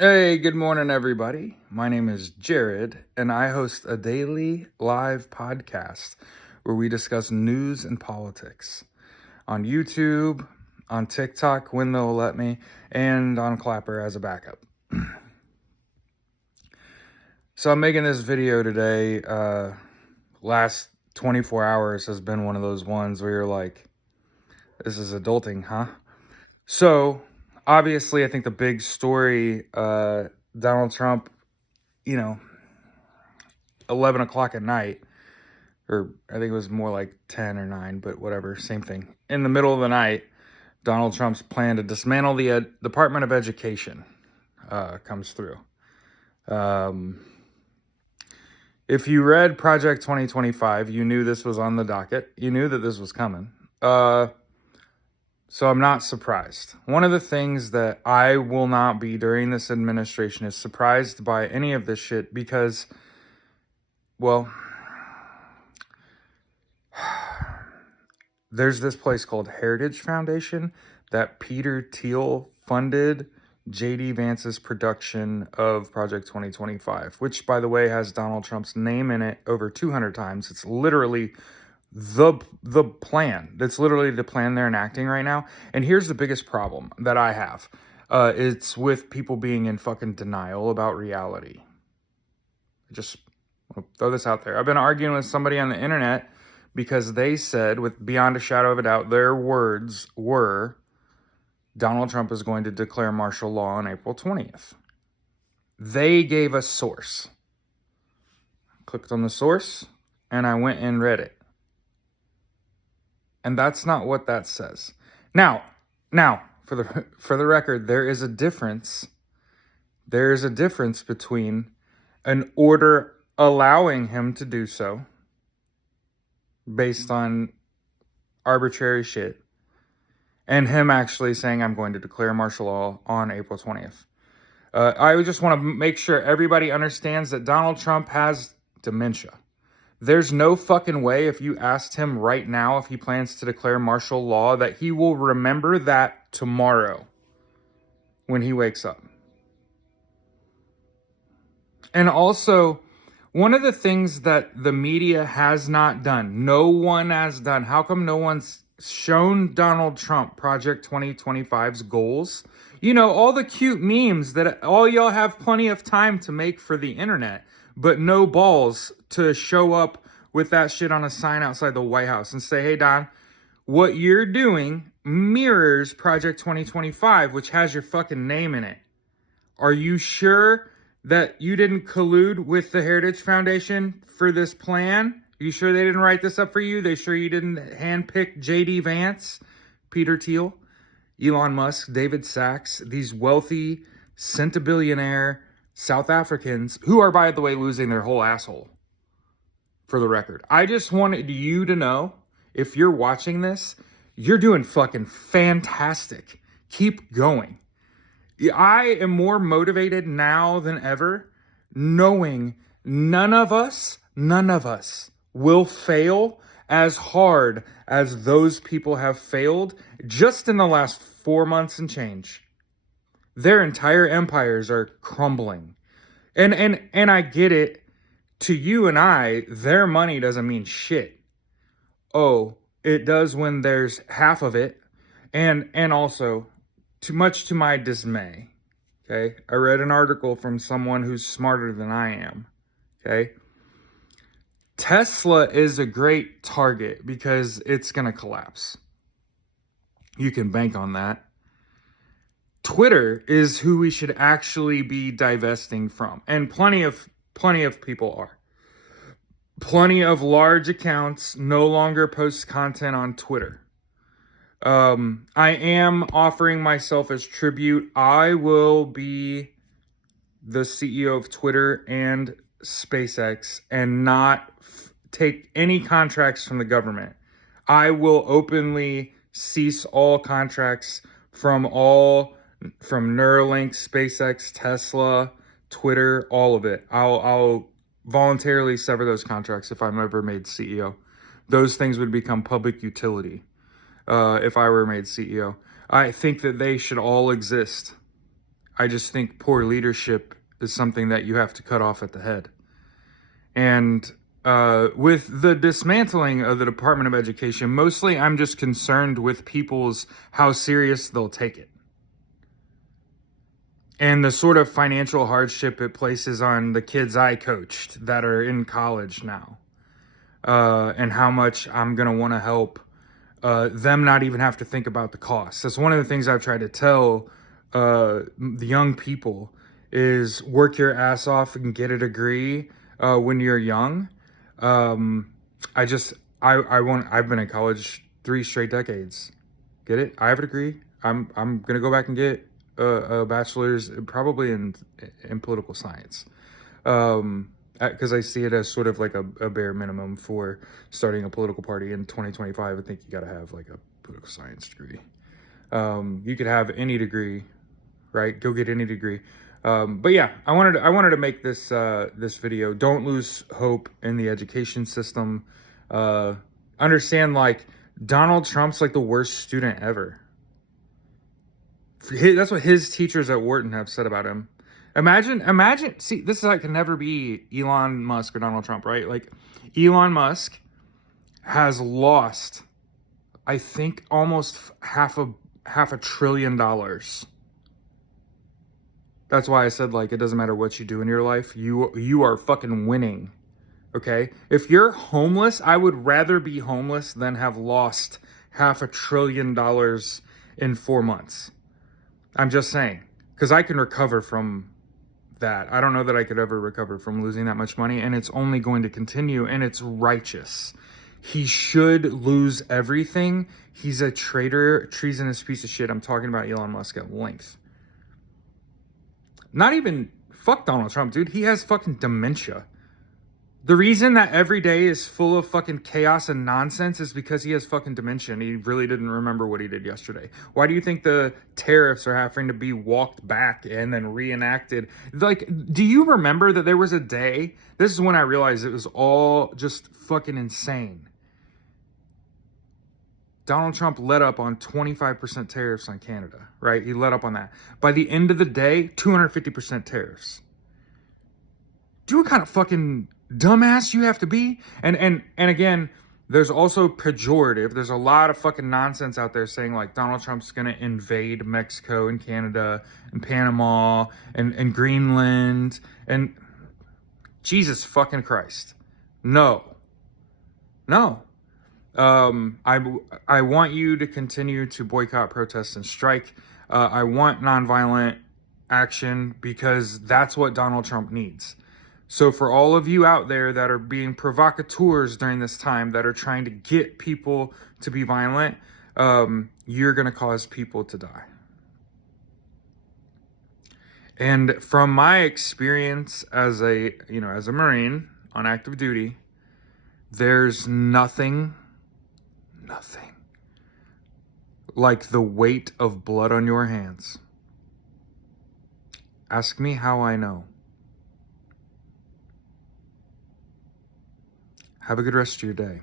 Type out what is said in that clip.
Hey, good morning, everybody. My name is Jared, and I host a daily live podcast where we discuss news and politics on YouTube, on TikTok when they'll let me, and on Clapper as a backup. So I'm making this video today. Last 24 hours has been one of those ones where you're like, this is adulting, huh? So obviously, I think the big story, Donald Trump, 11 o'clock at night, or I think it was more like 10 or 9, but whatever, same thing. In the middle of the night, Donald Trump's plan to dismantle the Department of Education comes through. If you read Project 2025, you knew this was on the docket. You knew that this was coming. So I'm not surprised. One of the things that I will not be during this administration is surprised by any of this shit because, well, there's this place called Heritage Foundation that Peter Thiel funded J.D. Vance's production of Project 2025, which, by the way, has Donald Trump's name in it over 200 times. It's literally the plan. That's literally the plan they're enacting right now. And here's the biggest problem that I have. It's with people being in fucking denial about reality. Just throw this out there. I've been arguing with somebody on the internet because they said, with beyond a shadow of a doubt, their words were, Donald Trump is going to declare martial law on April 20th. They gave a source. Clicked on the source, and I went and read it. And that's not what that says. Now, for the record, there is a difference. There is a difference between an order allowing him to do so based on arbitrary shit and him actually saying, I'm going to declare martial law on April 20th. I just want to make sure everybody understands that Donald Trump has dementia. There's no fucking way, if you asked him right now if he plans to declare martial law, that he will remember that tomorrow when he wakes up. And also, one of the things that the media has not done, no one has done, how come no one's shown Donald Trump Project 2025's goals? You know, all the cute memes that all y'all have plenty of time to make for the internet, but no balls to show up with that shit on a sign outside the White House and say, hey, Don, what you're doing mirrors Project 2025, which has your fucking name in it. Are you sure that you didn't collude with the Heritage Foundation for this plan? Are you sure they didn't write this up for you? They sure you didn't handpick J.D. Vance, Peter Thiel, Elon Musk, David Sachs, these wealthy centibillionaire South Africans who are, by the way, losing their whole asshole, for the record. I just wanted you to know, if you're watching this, you're doing fucking fantastic. Keep going. I am more motivated now than ever, knowing none of us will fail as hard as those people have failed just in the last 4 months and change. Their entire empires are crumbling. And I get it. To you and I, their money doesn't mean shit. Oh, it does when there's half of it. And also, too much to my dismay, okay? I read an article from someone who's smarter than I am, okay? Tesla is a great target because it's going to collapse. You can bank on that. Twitter is who we should actually be divesting from, and plenty of people are. Plenty of large accounts no longer post content on Twitter. I am offering myself as tribute. I will be the CEO of Twitter and SpaceX and not take any contracts from the government. I will openly cease all contracts from Neuralink, SpaceX, Tesla, Twitter, all of it. I'll voluntarily sever those contracts if I'm ever made CEO. Those things would become public utility if I were made CEO. I think that they should all exist. I just think poor leadership is something that you have to cut off at the head. And with the dismantling of the Department of Education, mostly I'm just concerned with how serious they'll take it. And the sort of financial hardship it places on the kids I coached that are in college now. And how much I'm going to want to help them not even have to think about the cost. That's one of the things I've tried to tell the young people is work your ass off and get a degree when you're young. I've been in college 3 straight decades. Get it? I have a degree. I'm going to go back and get a bachelor's probably in political science. Because I see it as sort of like a bare minimum for starting a political party in 2025. I think you got to have like a political science degree. You could have any degree, right? Go get any degree. But yeah, I wanted to make this video. Don't lose hope in the education system. Understand, like, Donald Trump's like the worst student ever. That's what his teachers at Wharton have said about him. Imagine, see, this is like can never be Elon Musk or Donald Trump, right? Like, Elon Musk has lost, I think, almost half a $1 trillion. That's why I said, like, it doesn't matter what you do in your life. You are fucking winning, okay? If you're homeless, I would rather be homeless than have lost $500 billion in 4 months. I'm just saying, because I can recover from that. I don't know that I could ever recover from losing that much money, and it's only going to continue, and it's righteous. He should lose everything. He's a traitor, treasonous piece of shit. I'm talking about Elon Musk at length. Not even, fuck Donald Trump, dude. He has fucking dementia. The reason that every day is full of fucking chaos and nonsense is because he has fucking dementia and he really didn't remember what he did yesterday. Why do you think the tariffs are having to be walked back and then reenacted? Like, do you remember that there was a day? This is when I realized it was all just fucking insane. Donald Trump let up on 25% tariffs on Canada, right? He let up on that. By the end of the day, 250% tariffs. Do you know what kind of fucking dumbass you have to be? And again, there's also pejorative. There's a lot of fucking nonsense out there saying, like, Donald Trump's gonna invade Mexico and Canada and Panama and Greenland and Jesus fucking Christ. No. I want you to continue to boycott, protest, and strike. I want nonviolent action because that's what Donald Trump needs. So for all of you out there that are being provocateurs during this time, that are trying to get people to be violent, you're going to cause people to die. And from my experience as a Marine on active duty, there's nothing like the weight of blood on your hands. Ask me how I know. Have a good rest of your day.